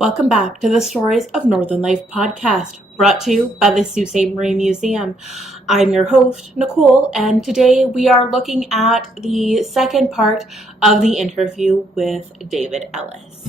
Welcome back to the Stories of Northern Life podcast, brought to you by the Sault Ste. Marie Museum. I'm your host, Nicole, and today we are looking at the second part of the interview with David Ellis.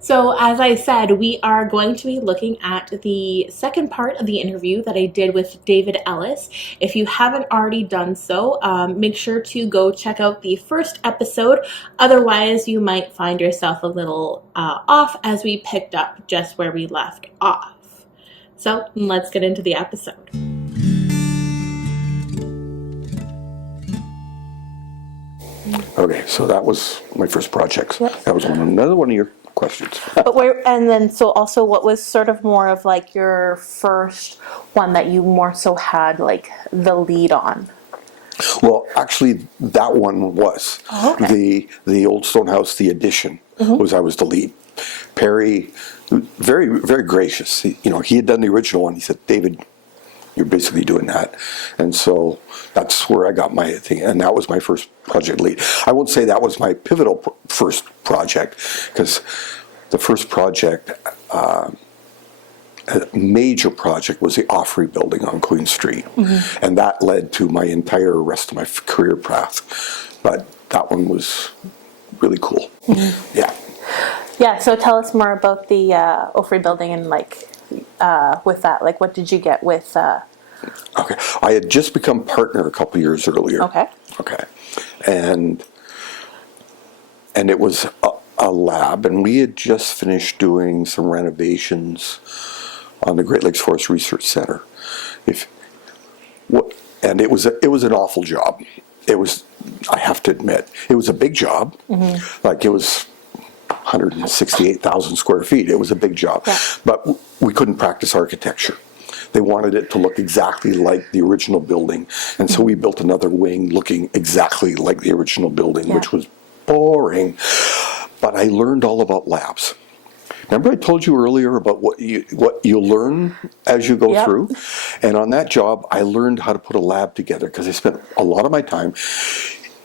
So as I said, we are going to be looking at the second part of the interview that I did with David Ellis. If you haven't already done so, make sure to go check out the first episode. Otherwise, you might find yourself a little off as we picked up just where we left off. So let's get into the episode. Okay, so that was my first project. Yep. That was another one of your questions. But what was sort of more of like your first one that you more so had like the lead on? Well, actually, that one was the old stone house, the addition. I was the lead. Perry, very very gracious. He had done the original one. He said, "David, you're basically doing that," and so that's where I got my thing, and that was my first project lead. I won't say that was my pivotal first project, because the first project, a major project, was the Offrey building on Queen Street, and that led to my entire rest of my career path. But that one was really cool. Yeah. So tell us more about the Offrey building and with that, what did you get with? Okay, I had just become partner a couple years earlier. Okay, and it was a lab, and we had just finished doing some renovations on the Great Lakes Forest Research Center. And it was an awful job. It was, I have to admit, it was a big job. It was 168,000 square feet. It was a big job, but we couldn't practice architecture. They wanted it to look exactly like the original building, and so we built another wing looking exactly like the original building, which was boring. But I learned all about labs. Remember I told you earlier about what you learn as you go through? And on that job, I learned how to put a lab together, because I spent a lot of my time.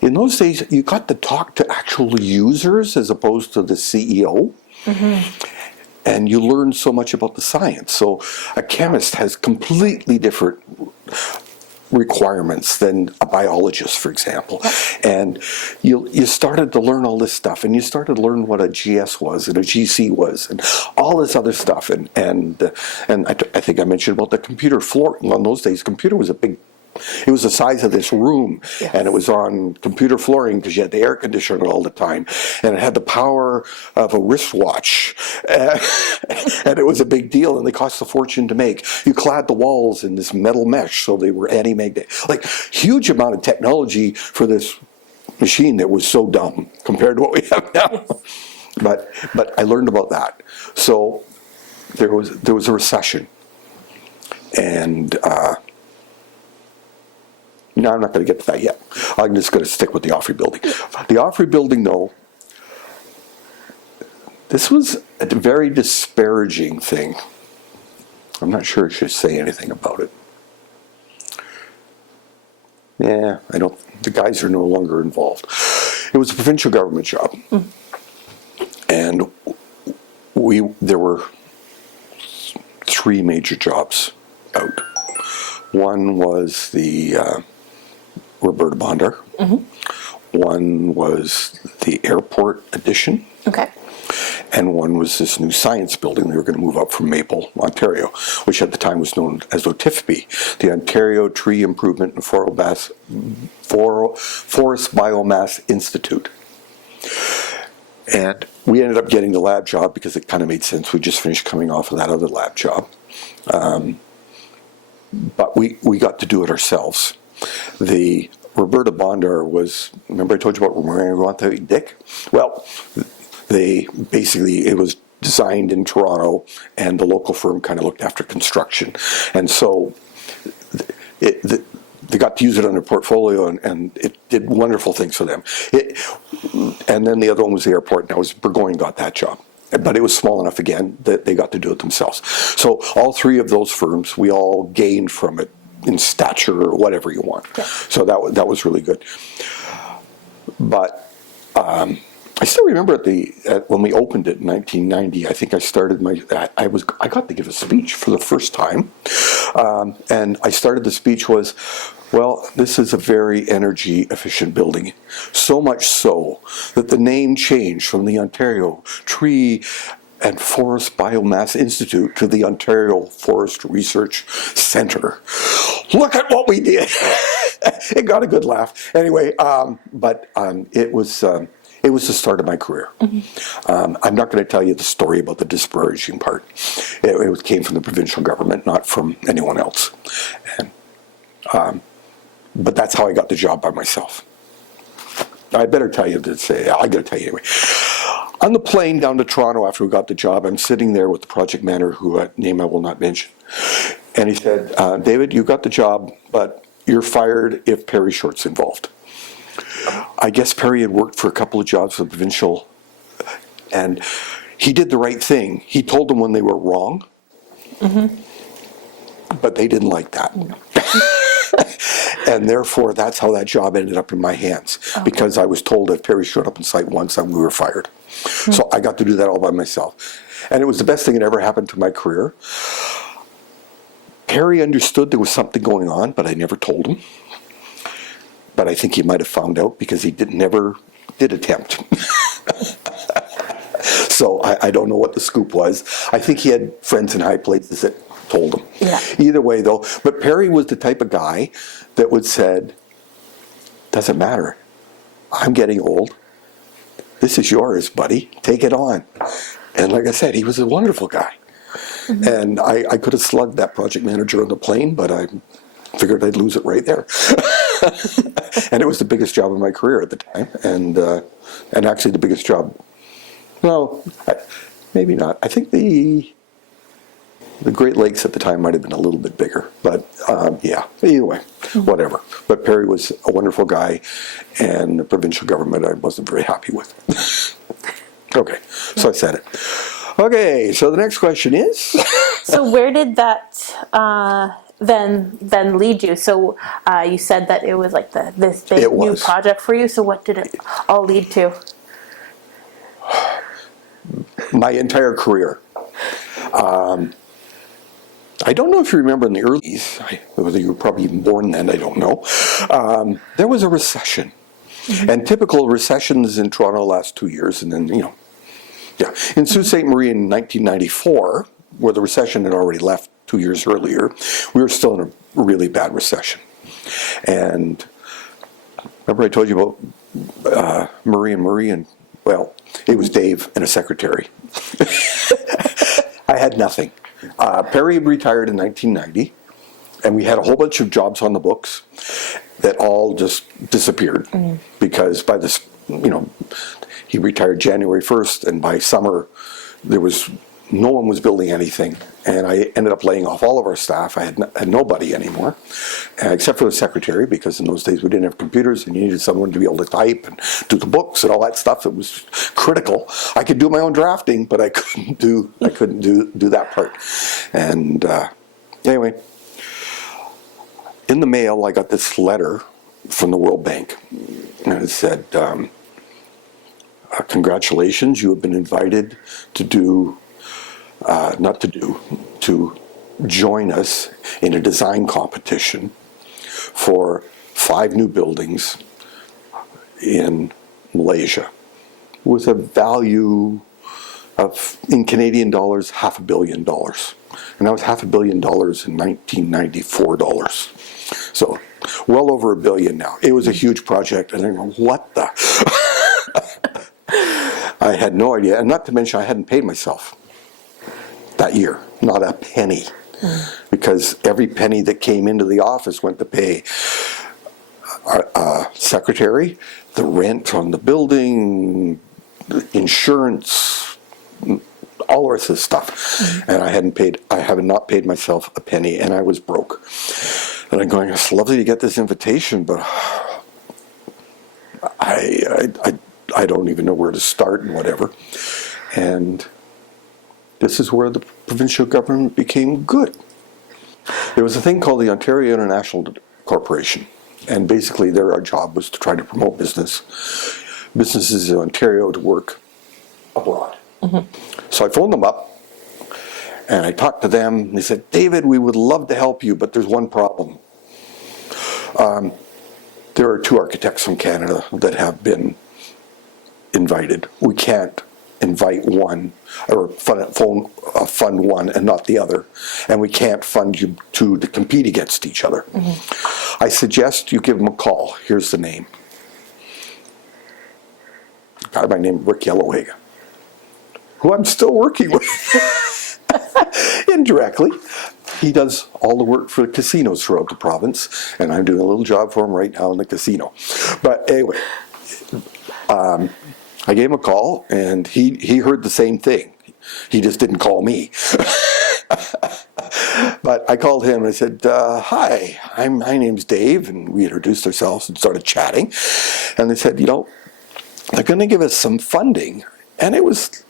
In those days, you got to talk to actual users as opposed to the CEO. And you learn so much about the science. So a chemist has completely different requirements than a biologist, for example. And you started to learn all this stuff, and you started to learn what a GS was and a GC was and all this other stuff. And I think I mentioned about the computer floor. On those days, computer was it was the size of this room, and it was on computer flooring because you had the air conditioner all the time, and it had the power of a wristwatch, and it was a big deal, and they cost a fortune to make. You clad the walls in this metal mesh so they were anti-magnetic. Huge amount of technology for this machine that was so dumb compared to what we have now. But I learned about that. So there was a recession, and no, I'm not going to get to that yet. I'm just going to stick with the Offrey building. The Offrey building, though, this was a very disparaging thing. I'm not sure I should say anything about it. Yeah, I don't. The guys are no longer involved. It was a provincial government job, and there were three major jobs out. One was the Roberta Bondar. One was the airport addition. And one was this new science building they were going to move up from Maple, Ontario, which at the time was known as OTIFB, the Ontario Tree Improvement and Forest Biomass Institute. And we ended up getting the lab job because it kind of made sense. We just finished coming off of that other lab job. But we got to do it ourselves. The Roberta Bondar was, remember I told you about Marie Dick? Well, it was designed in Toronto, and the local firm kind of looked after construction. And so they got to use it on their portfolio, and it did wonderful things for them. And then the other one was the airport, and that was Burgoyne got that job. But it was small enough, again, that they got to do it themselves. So all three of those firms, we all gained from it in stature or whatever you want. So that was really good. But I still remember when we opened it in 1990. I think I started I got to give a speech for the first time, and I started the speech was, well, this is a very energy efficient building, so much so that the name changed from the Ontario Tree and Forest Biomass Institute to the Ontario Forest Research Centre. Look at what we did! It got a good laugh. Anyway, but it was the start of my career. I'm not going to tell you the story about the disparaging part. It came from the provincial government, not from anyone else. But that's how I got the job by myself. I better tell you to say, I got to tell you anyway. On the plane down to Toronto after we got the job, I'm sitting there with the project manager, who name I will not mention. And he said, David, you got the job, but you're fired if Perry Short's involved. I guess Perry had worked for a couple of jobs for the provincial, and he did the right thing. He told them when they were wrong, but they didn't like that. And therefore, that's how that job ended up in my hands, because I was told if Perry showed up on site once, we were fired. So I got to do that all by myself. And it was the best thing that ever happened to my career. Perry understood there was something going on, but I never told him. But I think he might have found out, because he never did attempt. So I don't know what the scoop was. I think he had friends in high places that told him. Yeah. Either way, though, but Perry was the type of guy that would said, doesn't matter. I'm getting old. This is yours, buddy. Take it on. And like I said, he was a wonderful guy. And I could have slugged that project manager on the plane, but I figured I'd lose it right there. And it was the biggest job of my career at the time, and actually the biggest job. No, maybe not. I think the Great Lakes at the time might have been a little bit bigger, but yeah. Either way, whatever. But Perry was a wonderful guy, and the provincial government I wasn't very happy with. Okay, so I said it. Okay, so the next question is. So where did that then lead you? So you said that it was like this big new project for you. So what did it all lead to? My entire career. I don't know if you remember in the early 80s, whether you were probably even born then, I don't know. There was a recession. And typical recessions in Toronto last 2 years, and then, yeah. In Sault Ste. Marie in 1994, where the recession had already left 2 years earlier, we were still in a really bad recession. And remember I told you about Marie, and well, it was Dave and a secretary. I had nothing. Perry had retired in 1990, and we had a whole bunch of jobs on the books that all just disappeared because by this, he retired January 1st, and by summer no one was building anything, and I ended up laying off all of our staff. I had nobody anymore, except for the secretary, because in those days we didn't have computers, and you needed someone to be able to type and do the books and all that stuff. It was critical. I could do my own drafting, but I couldn't do that part. And anyway, in the mail I got this letter from the World Bank, and it said, congratulations, you have been invited to join us in a design competition for 5 new buildings in Malaysia with a value of, in Canadian dollars, $500 million. And that was $500 million in 1994 dollars. So well over $1 billion now. It was a huge project, and I go, what the? I had no idea, and not to mention I hadn't paid myself that year, not a penny, because every penny that came into the office went to pay our secretary, the rent on the building, the insurance, all the rest of the stuff. And I have not paid myself a penny, and I was broke. And I'm going, it's lovely to get this invitation, but I don't even know where to start and whatever. And this is where the provincial government became good. There was a thing called the Ontario International Corporation, And basically our job was to try to promote businesses in Ontario to work abroad. So I phoned them up and I talked to them, and they said, David, we would love to help you, but there's one problem. There are 2 architects from Canada that have been invited. We can't invite one or fund one and not the other, and we can't fund you 2 to compete against each other. I suggest you give them a call. Here's the name. A guy by the name of Rick Yellowhagen, who I'm still working with indirectly. He does all the work for the casinos throughout the province, and I'm doing a little job for him right now in the casino. But anyway, I gave him a call, and he heard the same thing. He just didn't call me. But I called him and I said, hi, my name's Dave, and we introduced ourselves and started chatting. And they said, they're going to give us some funding. And it was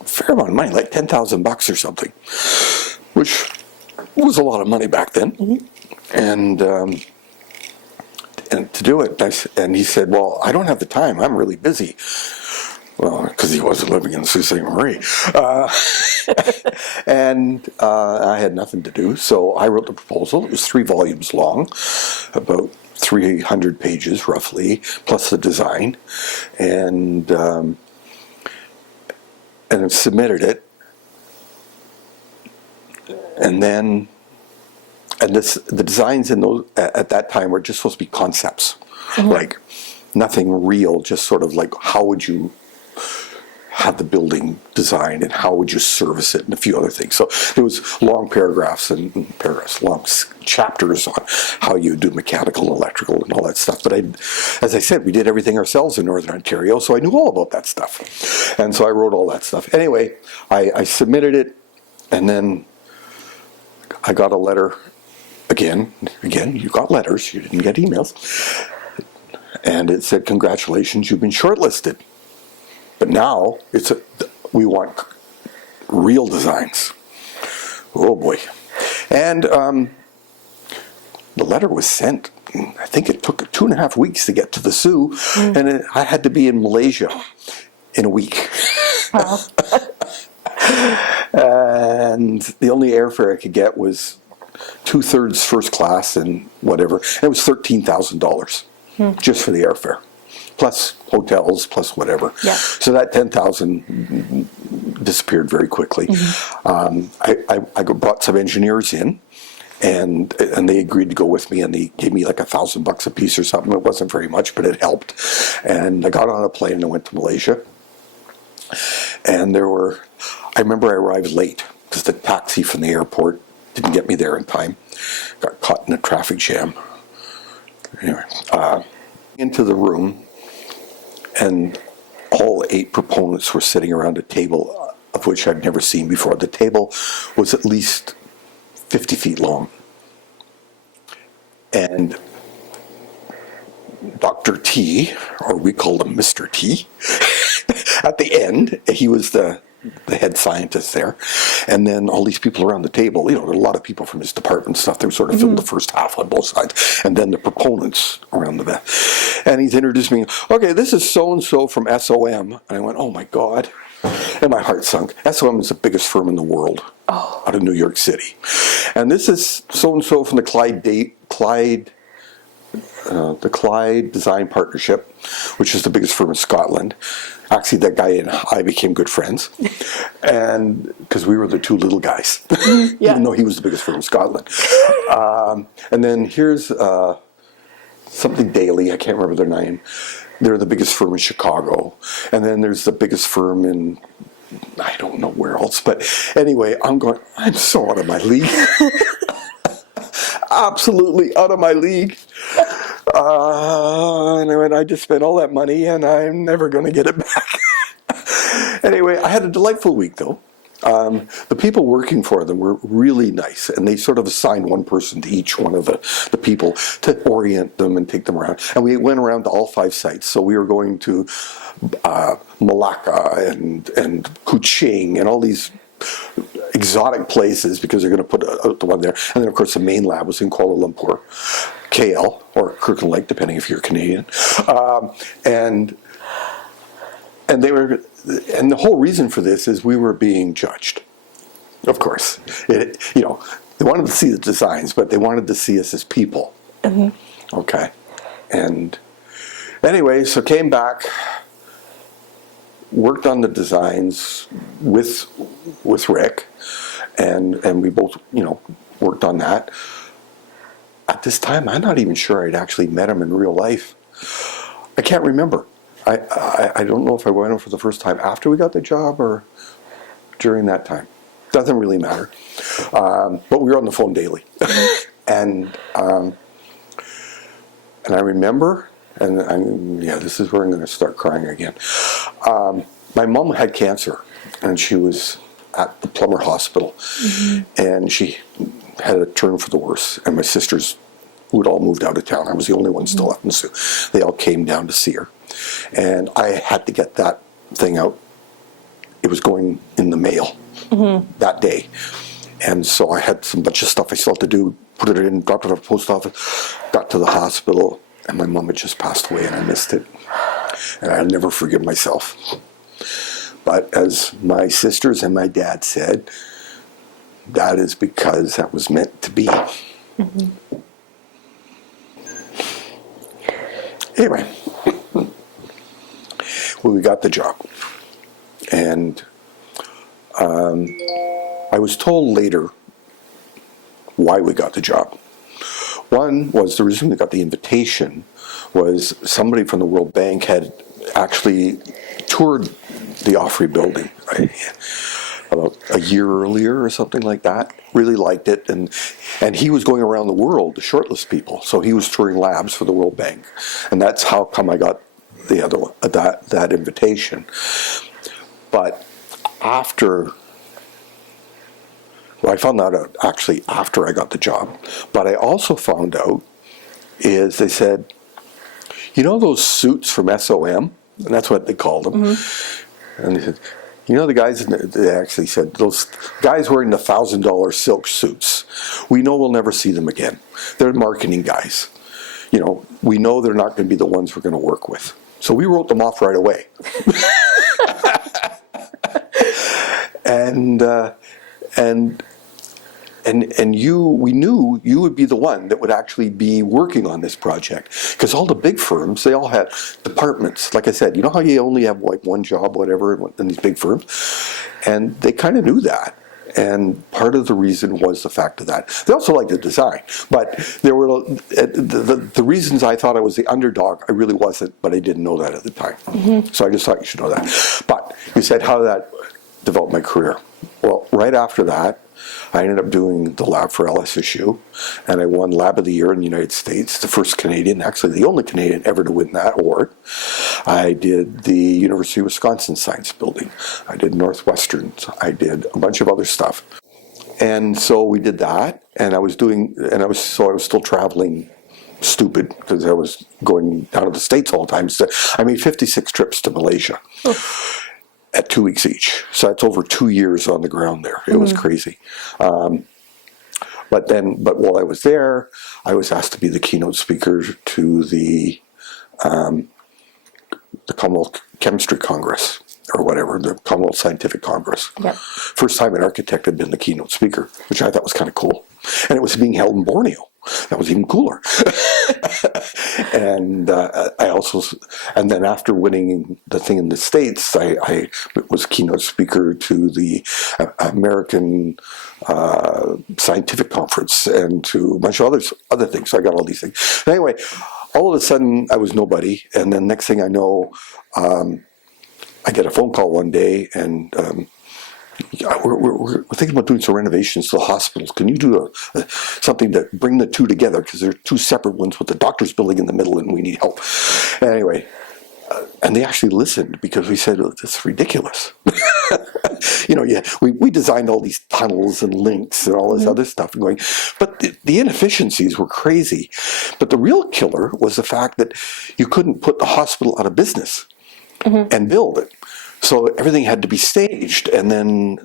a fair amount of money, like $10,000 or something, which was a lot of money back then. And to do it, and he said, well, I don't have the time, I'm really busy. Well, because he wasn't living in Sault Ste. Marie. And I had nothing to do, so I wrote the proposal. It was 3 volumes long, about 300 pages roughly, plus the design, and I submitted it. And then, the designs in those at that time were just supposed to be concepts, like nothing real, just sort of like how would you have the building designed and how would you service it and a few other things. So there was long long chapters on how you do mechanical, electrical, and all that stuff. But as I said, we did everything ourselves in Northern Ontario, so I knew all about that stuff. And so I wrote all that stuff. Anyway, I submitted it, and then I got a letter. Again, you got letters, you didn't get emails. And it said, congratulations, you've been shortlisted. But now, we want real designs. Oh boy. And the letter was sent, I think it took 2.5 weeks to get to the Sioux, and I had to be in Malaysia in a week. Wow. And the only airfare I could get was 2/3 first class and whatever. And it was $13,000 just for the airfare, plus hotels, plus whatever. Yeah. So that $10,000 disappeared very quickly. I brought some engineers in, and they agreed to go with me, and they gave me like $1,000 a piece or something. It wasn't very much, but it helped. And I got on a plane and I went to Malaysia. And I remember I arrived late because the taxi from the airport didn't get me there in time. Got caught in a traffic jam. Anyway, into the room, and all 8 proponents were sitting around a table, of which I'd never seen before. The table was at least 50 feet long. And Dr. T, or we called him Mr. T, at the end, he was the head scientist there, and then all these people around the table, there were a lot of people from his department and stuff. They sort of filled the first half on both sides, and then the proponents around the back. And he's introduced me, okay, this is so-and-so from SOM. And I went, oh my God. And my heart sunk. SOM is the biggest firm in the world, out of New York City. And this is so-and-so from the Clyde Design Partnership, which is the biggest firm in Scotland. Actually, that guy and I became good friends, and because we were the 2 little guys, even though he was the biggest firm in Scotland. And then here's something Daily, I can't remember their name. They're the biggest firm in Chicago. And then there's the biggest firm in, I don't know where else, but anyway, I'm so out of my league. Absolutely out of my league. And I just spent all that money, and I'm never going to get it back. Anyway, I had a delightful week, though. The people working for them were really nice, and they sort of assigned one person to each one of the people to orient them and take them around. And we went around to all 5 sites. So we were going to Malacca and Kuching and all these exotic places because they're going to put out the one there. And then, of course, the main lab was in Kuala Lumpur, KL, or Kirkland Lake, depending if you're Canadian. And the whole reason for this is we were being judged. Of course, they wanted to see the designs, but they wanted to see us as people. Mm-hmm. Okay, and anyway, so came back, worked on the designs with Rick, and we both worked on that. At this time, I'm not even sure I'd actually met him in real life. I can't remember. I don't know if I went in for the first time after we got the job or during that time. Doesn't really matter. But we were on the phone daily. And I remember, this is where I'm going to start crying again. My mom had cancer, and she was at the Plummer Hospital. Mm-hmm. And she had a turn for the worse. And my sisters, who had all moved out of town, I was the only one still left in Sault. They all came down to see her. And I had to get that thing out. It was going in the mail that day. And so I had some bunch of stuff I still had to do, put it in, dropped it off the post office, got to the hospital, and my mom had just passed away, and I missed it. And I'll never forgive myself. But as my sisters and my dad said, that is because that was meant to be. Mm-hmm. Anyway, we got the job. And I was told later why we got the job. One was the reason we got the invitation was somebody from the World Bank had actually toured the Offrey building about a year earlier or something like that. Really liked it, and he was going around the world to shortlist people. So he was touring labs for the World Bank, and that's how come I got the other one, that invitation. But after, I found that out actually after I got the job. But I also found out is they said, those suits from SOM, and that's what they called them. Mm-hmm. And they said, the guys, they actually said, those guys wearing the $1,000 silk suits, we know we'll never see them again. They're marketing guys. We know they're not going to be the ones we're going to work with. So we wrote them off right away. We knew you would be the one that would actually be working on this project, because all the big firms, they all had departments. Like I said, how you only have like one job, whatever, in these big firms, and they kind of knew that. And part of the reason was the fact of that. They also liked the design, but there were the reasons I thought I was the underdog. I really wasn't, but I didn't know that at the time. Mm-hmm. So I just thought you should know that. But you said, how did that develop my career? Well, right after that, I ended up doing the lab for LSSU, and I won Lab of the Year in the United States, the first Canadian, actually the only Canadian ever to win that award. I did the University of Wisconsin Science Building. I did Northwestern's. I did a bunch of other stuff. And so we did that, and I was still traveling stupid because I was going down to the States all the time. So I made 56 trips to Malaysia. Oh. At 2 weeks each. So that's over 2 years on the ground there. It was crazy. But while I was there, I was asked to be the keynote speaker to the Commonwealth Chemistry Congress, or whatever, the Commonwealth Scientific Congress. Yep. First time an architect had been the keynote speaker, which I thought was kind of cool. And it was being held in Borneo. That was even cooler. And and then after winning the thing in the States, I was keynote speaker to the American Scientific Conference and to a bunch of other things. So I got all these things. Anyway, all of a sudden I was nobody, and then next thing I know, I get a phone call one day, and we're thinking about doing some renovations to the hospitals. Can you do something to bring the two together? Because they're two separate ones with the doctor's building in the middle, and we need help. Anyway, and they actually listened, because we said, "This is ridiculous." We designed all these tunnels and links and all this other stuff, going, but the inefficiencies were crazy. But the real killer was the fact that you couldn't put the hospital out of business and build it. So everything had to be staged, and then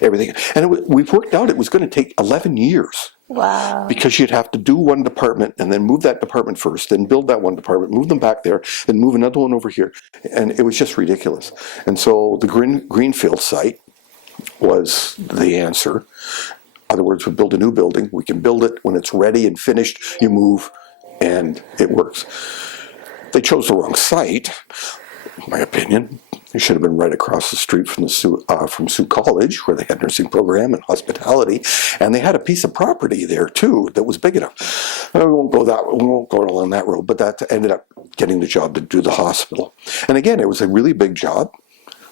everything. And we've worked out it was going to take 11 years. Wow. Because you'd have to do one department and then move that department first, then build that one department, move them back there, then move another one over here. And it was just ridiculous. And so the Greenfield site was the answer. In other words, we build a new building. We can build it when it's ready and finished. You move, and it works. They chose the wrong site, in my opinion. It should have been right across the street from Sault College, where they had nursing program and hospitality, and they had a piece of property there too that was big enough. And we won't go along that road, but that ended up getting the job to do the hospital. And again, it was a really big job.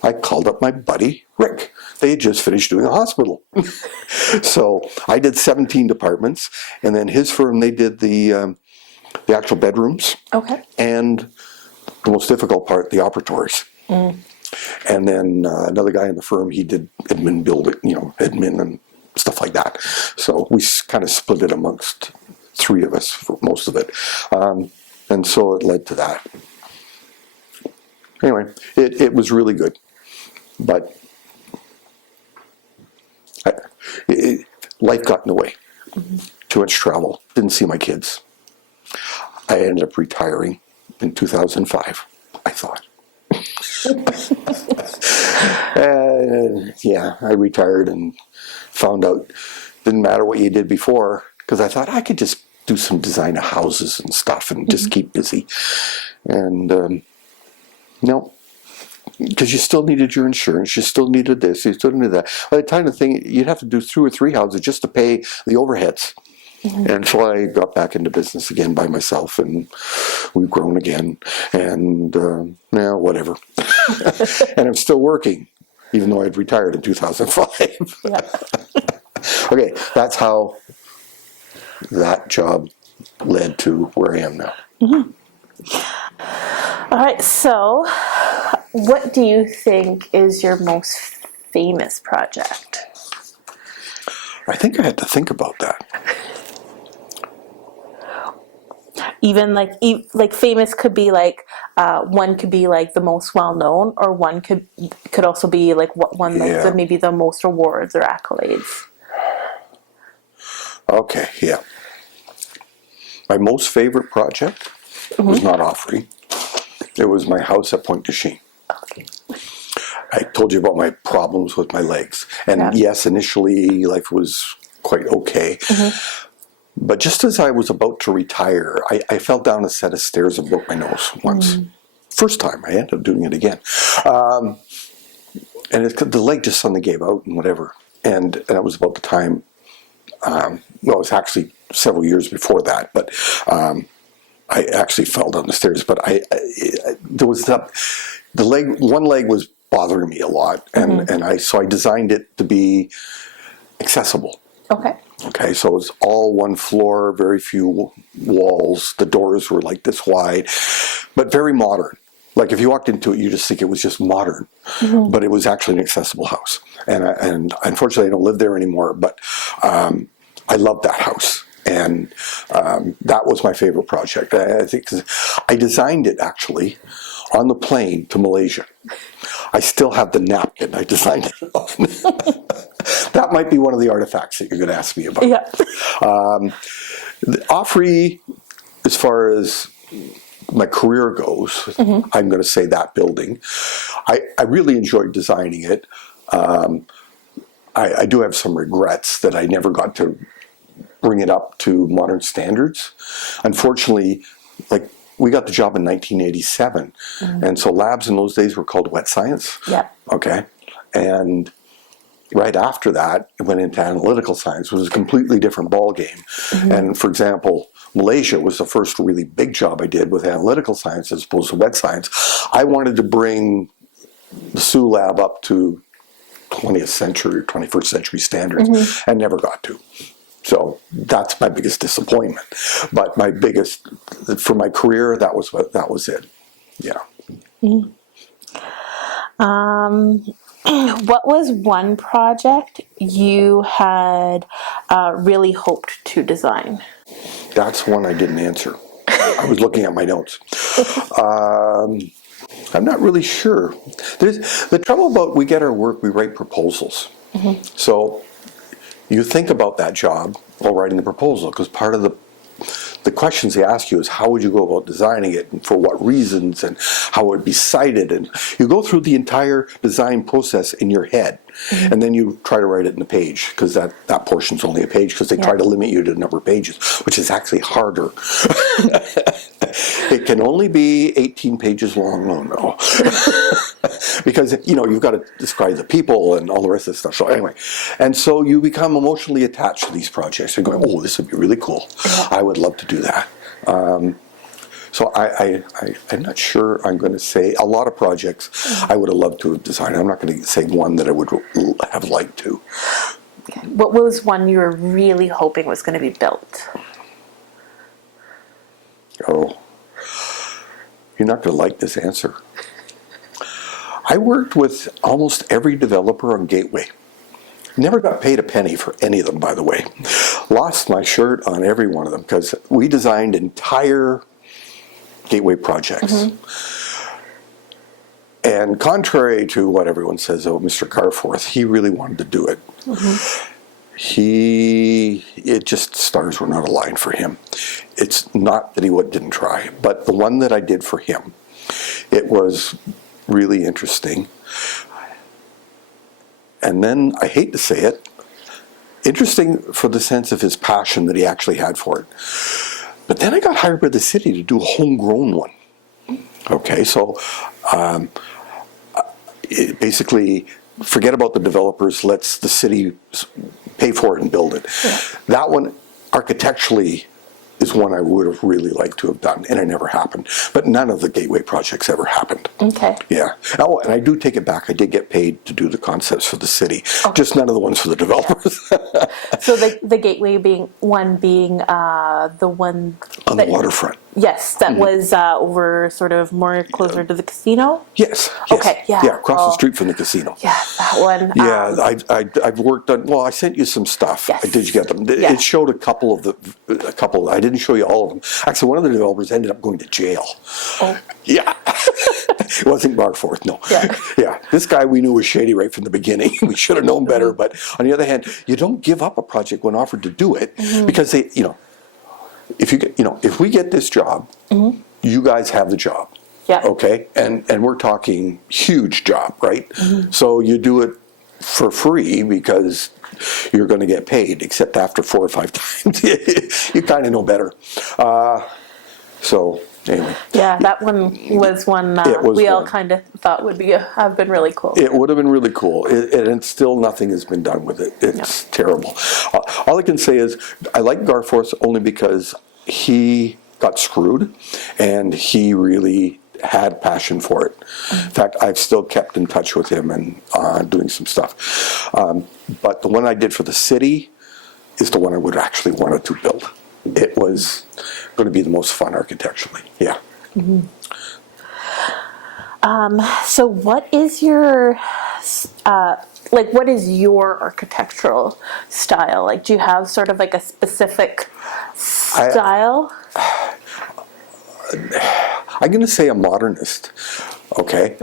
I called up my buddy Rick. They had just finished doing a hospital, so I did 17 departments, and then his firm, they did the actual bedrooms. Okay. And the most difficult part, the operatories. And then another guy in the firm, he did admin building, admin and stuff like that. So we kind of split it amongst three of us for most of it. And so it led to that. Anyway, it was really good. But life got in the way. Too much travel. Didn't see my kids. I ended up retiring in 2005, I thought. I retired and found out didn't matter what you did before, because I thought I could just do some design of houses and stuff and just keep busy. And no, because you still needed your insurance, you still needed this, you still needed that. By the time the thing, you'd have to do 2 or 3 houses just to pay the overheads. And so I got back into business again by myself, and we've grown again, and whatever. And I'm still working, even though I'd retired in 2005. Yeah. Okay, that's how that job led to where I am now. All right, so what do you think is your most famous project? I think I had to think about that. Even like famous could be like one could be like the most well known, or one could also be like one like maybe the most awards or accolades. Okay, yeah. My most favorite project was not Offrey. It was my house at Pointe du Chien. Okay. I told you about my problems with my legs, and yes, initially life was quite okay. But just as I was about to retire, I fell down a set of stairs and broke my nose once. First time. I ended up doing it again. And the leg just suddenly gave out and whatever. And that was about the time, it was actually several years before that, but I actually fell down the stairs. But there was one leg was bothering me a lot, and so I designed it to be accessible. Okay, so it was all one floor, very few walls. The doors were like this wide, but very modern. Like if you walked into it, you just think it was just modern, but it was actually an accessible house. And unfortunately, I don't live there anymore, but I loved that house. And that was my favorite project. I think I designed it actually on the plane to Malaysia. I still have the napkin I designed it on. That might be one of the artifacts that you're going to ask me about. Yeah. Offrey, as far as my career goes, I'm going to say that building. I really enjoyed designing it. I do have some regrets that I never got to bring it up to modern standards. Unfortunately, we got the job in 1987, and so labs in those days were called wet science. Yeah. Okay, and right after that, it went into analytical science, which was a completely different ballgame. And for example, Malaysia was the first really big job I did with analytical science as opposed to wet science. I wanted to bring the Sioux lab up to 20th century or 21st century standards, and never got to. So that's my biggest disappointment. But my biggest, for my career, that was it. Yeah. What was one project you had really hoped to design? That's one I didn't answer. I was looking at my notes. I'm not really sure. There's the trouble about we get our work, we write proposals. So you think about that job while writing the proposal, because part of the questions they ask you is how would you go about designing it and for what reasons and how it would be cited, and you go through the entire design process in your head and then you try to write it in a page, because that portion's only a page, because they try to limit you to a number of pages, which is actually harder. It can only be 18 pages long. No. Because you've got to describe the people and all the rest of the stuff. So anyway, and so you become emotionally attached to these projects. You're going, oh, this would be really cool. I would love to do that. So I'm not sure I'm going to say a lot of projects I would have loved to have designed. I'm not going to say one that I would have liked to. What was one you were really hoping was going to be built? Oh, you're not going to like this answer. I worked with almost every developer on Gateway. Never got paid a penny for any of them, by the way. Lost my shirt on every one of them, because we designed entire Gateway projects. And contrary to what everyone says, oh, Mr. Garforth, he really wanted to do it. It just stars were not aligned for him. It's not that he didn't try, but the one that I did for him, it was really interesting. And then, I hate to say it, interesting for the sense of his passion that he actually had for it. But then I got hired by the city to do a homegrown one. Okay, so basically, forget about the developers, let's the city pay for it and build it. That one, architecturally, is one I would have really liked to have done, and it never happened. But none of the Gateway projects ever happened. Okay. Yeah. Oh, and I do take it back. I did get paid to do the concepts for the city, just none of the ones for the developers. So the Gateway being the one on the waterfront. Yes, that was over sort of more closer to the casino. Yes. Okay. Yeah. Yeah, across the street from the casino. Yeah, that one. Yeah, I've worked on. Well, I sent you some stuff. Yes. Did you get them? Yeah. It showed a couple. I didn't show you all of them. Actually, one of the developers ended up going to jail. Oh. Yeah. It wasn't Garforth, no. Yeah. Yeah. This guy we knew was shady right from the beginning. We should have known better. But on the other hand, you don't give up a project when offered to do it, because they, if we get this job, you guys have the job. Yeah. Okay. And we're talking huge job, right? So you do it for free because you're going to get paid, except after 4 or 5 times, you kind of know better. So anyway. Yeah, that one was one we all kind of thought would have been really cool. It would have been really cool, and still nothing has been done with it. It's terrible. All I can say is I like Garforth only because he got screwed, and he really had passion for it. In fact, I've still kept in touch with him and doing some stuff. But the one I did for the city is the one I would actually wanted to build. It was going to be the most fun architecturally. Yeah. So what is your what is your architectural style? Like, do you have sort of like a specific style? I'm going to say a modernist. Okay.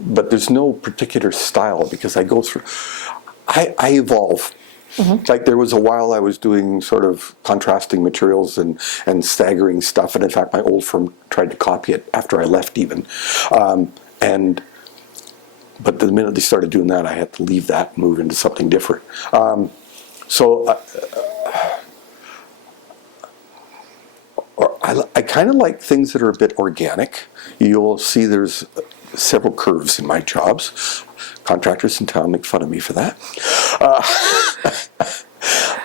But there's no particular style, because I go through. I evolve. Like, there was a while I was doing sort of contrasting materials and staggering stuff, and in fact my old firm tried to copy it after I left even. But the minute they started doing that, I had to leave that and move into something different. I kind of like things that are a bit organic. You'll see there's several curves in my jobs. Contractors in town make fun of me for that.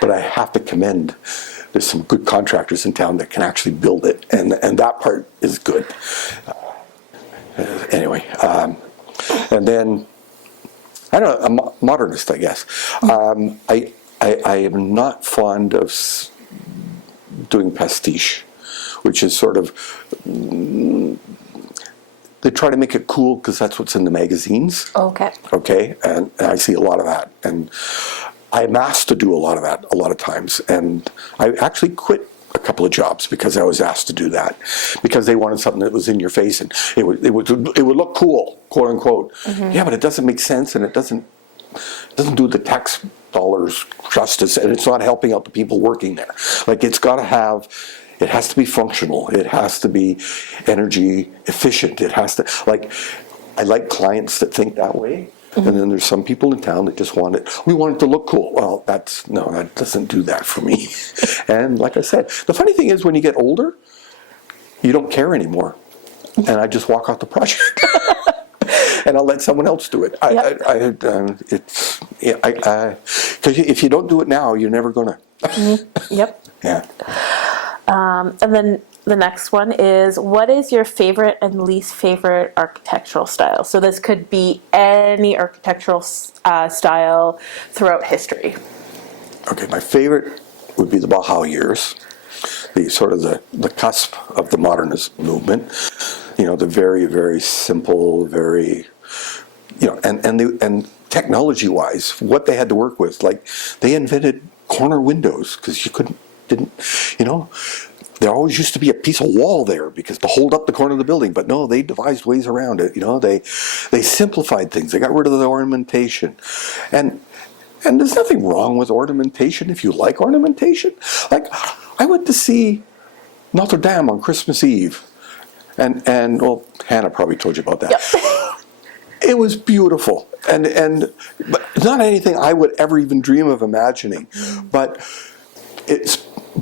But I have to commend, there's some good contractors in town that can actually build it, and that part is good. Anyway, and then, I don't know, a modernist, I guess. I am not fond of doing pastiche, which is sort of, they try to make it cool because that's what's in the magazines. Okay. Okay, and I see a lot of that, and I'm asked to do a lot of that a lot of times, and I actually quit a couple of jobs because I was asked to do that, because they wanted something that was in your face and it would look cool, quote unquote. Yeah, but it doesn't make sense, and it doesn't do the tax dollars justice, and it's not helping out the people working there. Like, it has to be functional. It has to be energy efficient. It has to, I like clients that think that way. And then there's some people in town that just we want it to look cool. Well, that doesn't do that for me. And like I said, the funny thing is, when you get older, you don't care anymore. And I just walk off the project. And I'll let someone else do it. Because if you don't do it now, you're never gonna. Yep. Yeah. And then the next one is, what is your favorite and least favorite architectural style? So this could be any architectural style throughout history. Okay, my favorite would be the Bauhaus years, the sort of the cusp of the modernist movement. The very, very simple, very, and technology-wise, what they had to work with, like they invented corner windows because there always used to be a piece of wall there because to hold up the corner of the building, but no, they devised ways around it. They simplified things. They got rid of the ornamentation, and there's nothing wrong with ornamentation if you like ornamentation. Like, I went to see Notre Dame on Christmas Eve, and well, Hannah probably told you about that. Yep. It was beautiful, but not anything I would ever even dream of imagining, but it's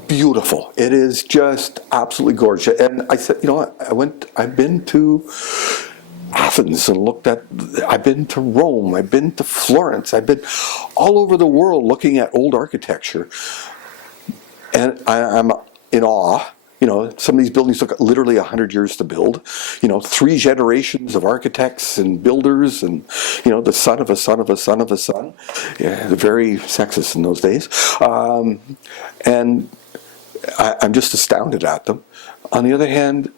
beautiful. It is just absolutely gorgeous. And I said, I've been to Athens and I've been to Rome, I've been to Florence, I've been all over the world looking at old architecture, and I'm in awe. Some of these buildings took literally 100 years to build. 3 generations of architects and builders, and the son of a son of a son of a son. Yeah, they're very sexist in those days, and I'm just astounded at them. On the other hand,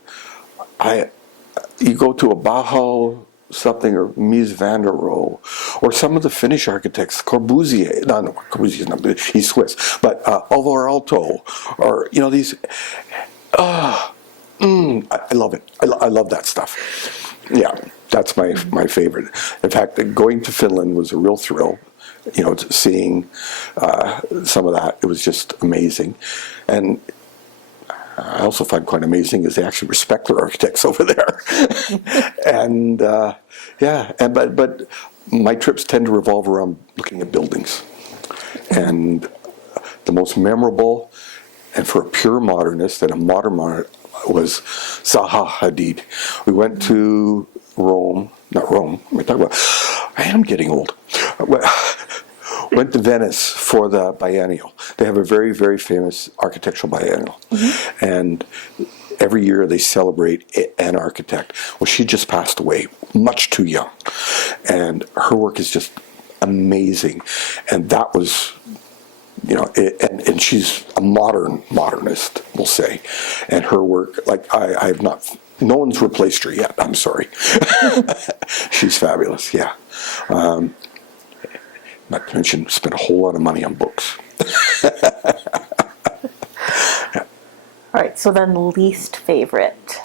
you go to a Bauhaus something, or Mies van der Rohe, or some of the Finnish architects, Corbusier. No, Corbusier's not, he's Swiss, but Alvar Aalto, or these. I love it. I love that stuff. Yeah, that's my favorite. In fact, going to Finland was a real thrill. Seeing some of that, it was just amazing. And I also find quite amazing is they actually respect their architects over there. And but my trips tend to revolve around looking at buildings. And the most memorable, and for a pure modernist and a modern was Zaha Hadid. We went to Rome, not Rome, I am getting old. Went to Venice for the biennial. They have a very, very famous architectural biennial. And every year they celebrate an architect. Well, she just passed away, much too young. And her work is just amazing. And that was, and she's a modernist, we'll say. And her work, I have not, no one's replaced her yet, I'm sorry. She's fabulous, yeah. Not to mention, spent a whole lot of money on books. All right, so then least favorite.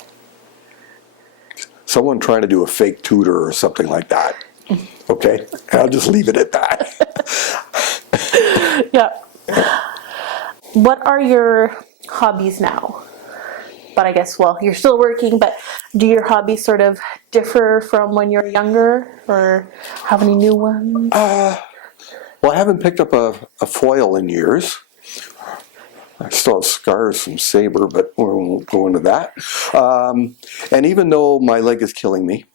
Someone trying to do a fake Tudor or something like that. Okay, I'll just leave it at that. Yeah. What are your hobbies now? But I guess, you're still working, but do your hobbies sort of differ from when you're younger, or have any new ones? Well, I haven't picked up a foil in years. I still have scars from Sabre, but we won't go into that. And even though my leg is killing me,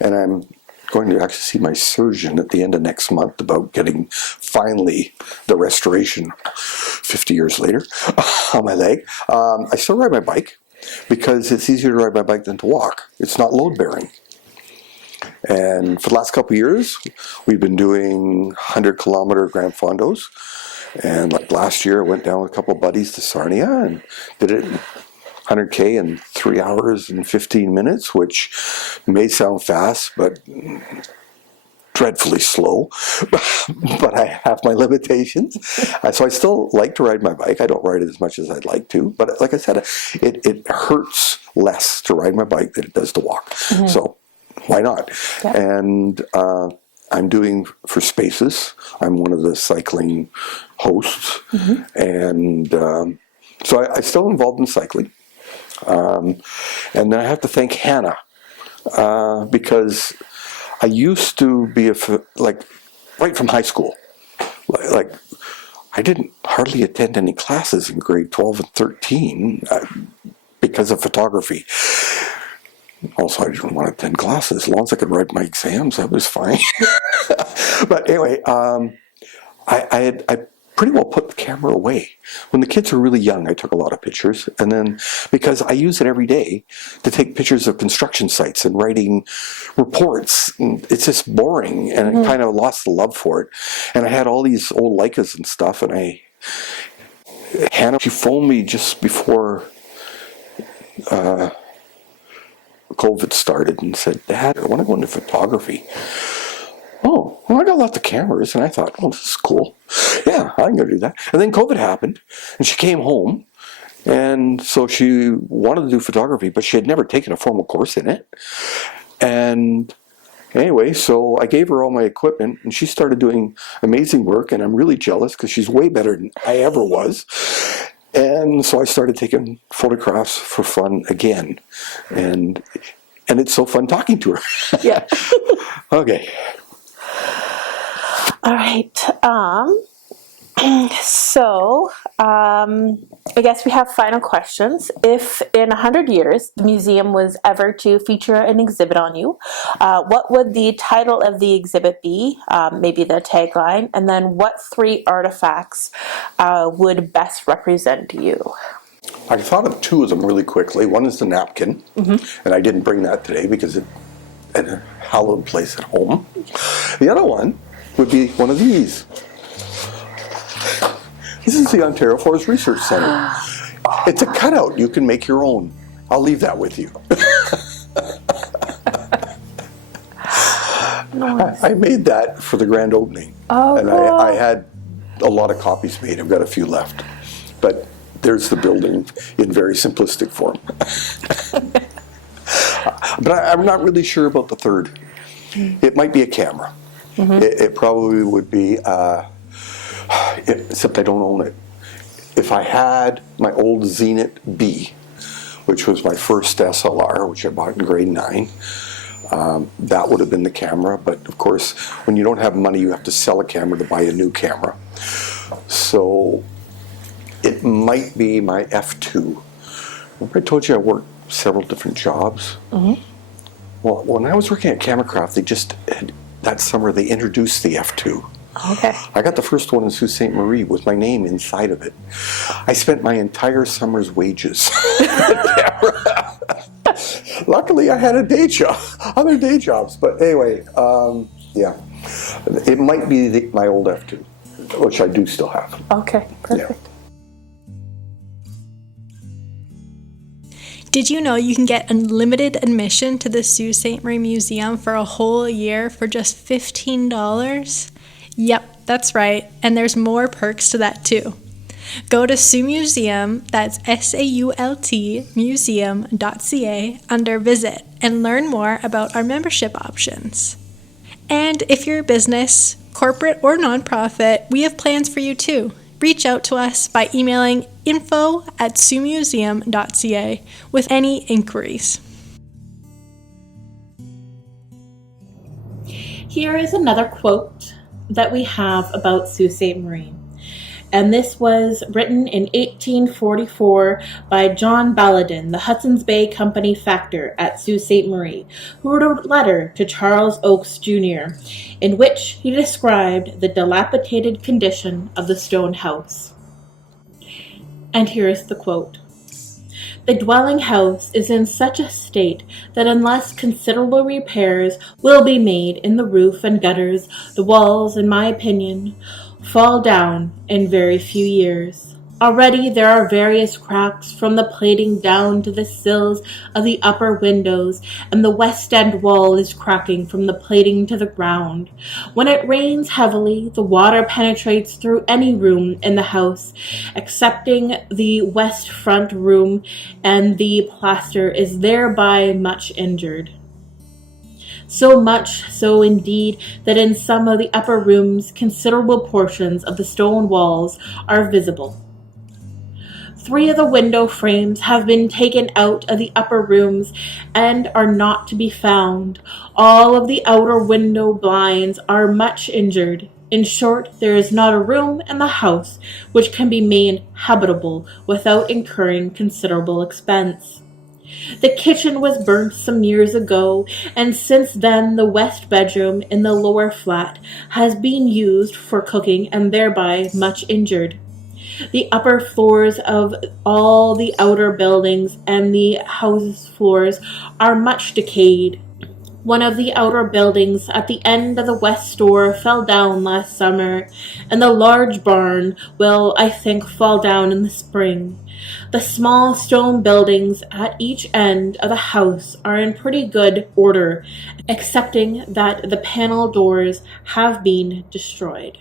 and I'm going to actually see my surgeon at the end of next month about getting finally the restoration 50 years later on my leg, I still ride my bike because it's easier to ride my bike than to walk. It's not load bearing. And for the last couple of years, we've been doing 100-kilometer Grand Fondos. And like last year, I went down with a couple of buddies to Sarnia and did it 100K in 3 hours and 15 minutes, which may sound fast, but dreadfully slow, but I have my limitations. So I still like to ride my bike. I don't ride it as much as I'd like to, but like I said, it hurts less to ride my bike than it does to walk. So why not? Yeah. And I'm doing for Spaces. I'm one of the cycling hosts, and so I'm still involved in cycling. And then I have to thank Hannah because I used to be right from high school. Like I didn't hardly attend any classes in grade 12 and 13 because of photography. Also, I didn't want to attend classes. As long as I could write my exams, that was fine. But anyway, I pretty well put the camera away. When the kids were really young, I took a lot of pictures. And then, because I use it every day to take pictures of construction sites and writing reports, and it's just boring. And I kind of lost the love for it. And I had all these old Leicas and stuff. And Hannah, she phoned me just before COVID started and said, Dad, I want to go into photography. Oh, well, I got lots of cameras. And I thought, well, this is cool. Yeah, I can go do that. And then COVID happened, and she came home. And so she wanted to do photography, but she had never taken a formal course in it. And anyway, so I gave her all my equipment, and she started doing amazing work. And I'm really jealous because she's way better than I ever was. And so I started taking photographs for fun again. And it's so fun talking to her. Yeah. Okay. All right. So I guess we have final questions. If in 100 years the museum was ever to feature an exhibit on you, what would the title of the exhibit be? Maybe the tagline. And then what 3 artifacts would best represent you? I thought of 2 of them really quickly. One is the napkin, and I didn't bring that today because it's at a hallowed place at home. The other one would be one of these. This is the Ontario Forest Research Centre. It's a cutout. You can make your own. I'll leave that with you. Nice. I made that for the grand opening. Oh, and cool. I had a lot of copies made. I've got a few left. But there's the building in very simplistic form. But I'm not really sure about the third. It might be a camera. It probably would be, except I don't own it. If I had my old Zenit B, which was my first SLR, which I bought in grade 9, that would have been the camera. But of course, when you don't have money, you have to sell a camera to buy a new camera. So it might be my F2. Remember I told you I worked several different jobs? Well, when I was working at Cameracraft, that summer they introduced the F2. Okay. I got the first one in Sault Ste. Marie with my name inside of it. I spent my entire summer's wages on the camera. Luckily, I had other day jobs. But anyway, yeah. It might be my old F2, which I do still have. Okay, perfect. Yeah. Did you know you can get unlimited admission to the Sault Ste. Marie Museum for a whole year for just $15? Yep, that's right, and there's more perks to that too. Go to Sault Museum, that's SAULT museum.ca, under Visit and learn more about our membership options. And if you're a business, corporate or nonprofit, we have plans for you too. Reach out to us by emailing info@saultmuseum.ca with any inquiries. Here is another quote that we have about Sault Ste. Marie. And this was written in 1844 by John Baladin, the Hudson's Bay Company factor at Sault Ste. Marie, who wrote a letter to Charles Oakes Jr., in which he described the dilapidated condition of the stone house. And here is the quote. The dwelling house is in such a state that unless considerable repairs will be made in the roof and gutters, the walls, in my opinion, fall down in very few years. Already there are various cracks from the plating down to the sills of the upper windows, and the west end wall is cracking from the plating to the ground. When it rains heavily, the water penetrates through any room in the house, excepting the west front room, and the plaster is thereby much injured. So much so indeed that in some of the upper rooms considerable portions of the stone walls are visible. 3 of the window frames have been taken out of the upper rooms and are not to be found. All of the outer window blinds are much injured. In short, there is not a room in the house which can be made habitable without incurring considerable expense. The kitchen was burnt some years ago, and since then the west bedroom in the lower flat has been used for cooking and thereby much injured. The upper floors of all the outer buildings and the house's floors are much decayed. One of the outer buildings at the end of the west store fell down last summer, and the large barn will, I think, fall down in the spring. The small stone buildings at each end of the house are in pretty good order, excepting that the panel doors have been destroyed.